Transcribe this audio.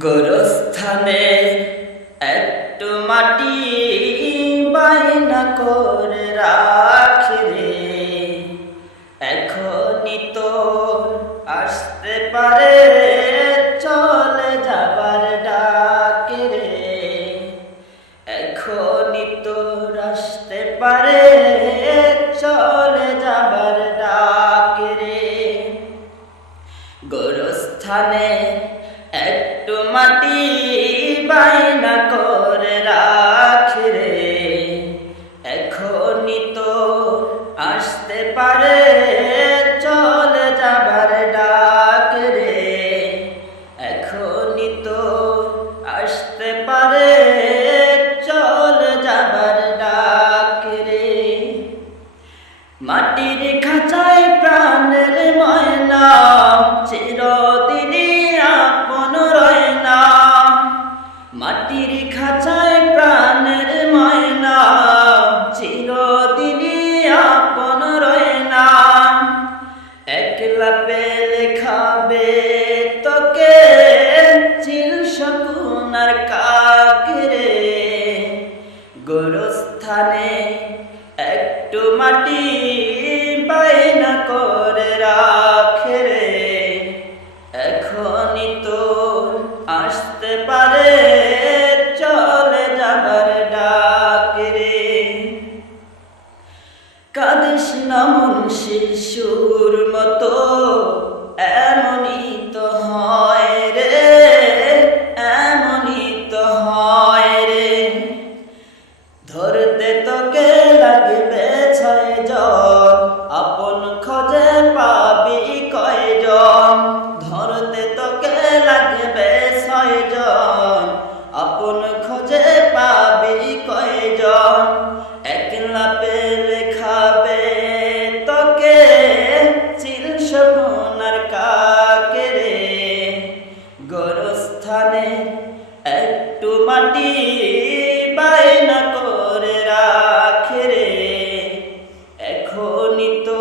গোরস্থানে একটু মাটি বাইনা করে রাখি রে, এখনই তো আসতে পারে চলে যাবার ডাকে রে, এখনই তো আসতে পারে চলে যাবার ডাকে রে। গোরস্থানে একটু মাটি বাইনা করে রাখি রে, এখনই তো আসতে পারে চলে যাবার ডাক রে, এখনই তো আসতে পারে চলে যাবার ডাক রে। মাটির খাঁচায় প্রাণের ময়না চিরদিনই আপন রয় না, মাটির খাঁচায় প্রাণের ময়না চিরদিনই আপন রয় না, একলা পেলে খাবে তোকে চিল শকুন আর কাক রে। গোরস্থানে একটু মাটি বাইনা করে রাখে রে, এখনই তো আসতে পারে চলে যাবার ডাক রে। কাঁদিস না মন শিশুর মতো, এমনই তো হয় রে, এমনই তো হয় রে। ধরতে তোকে লাগবে 6 জন, আপন খোঁজে পাবি কয়জন। ধরতে তোকে লাগবে 6 জন, আপন খোঁজে পাবি কয়জন। একলা পেলে খাবে তোকে চিল শকুন আর কাক রে। গোরস্থানে একটু মাটি বাইনা করে রাখে রে, এখনই তো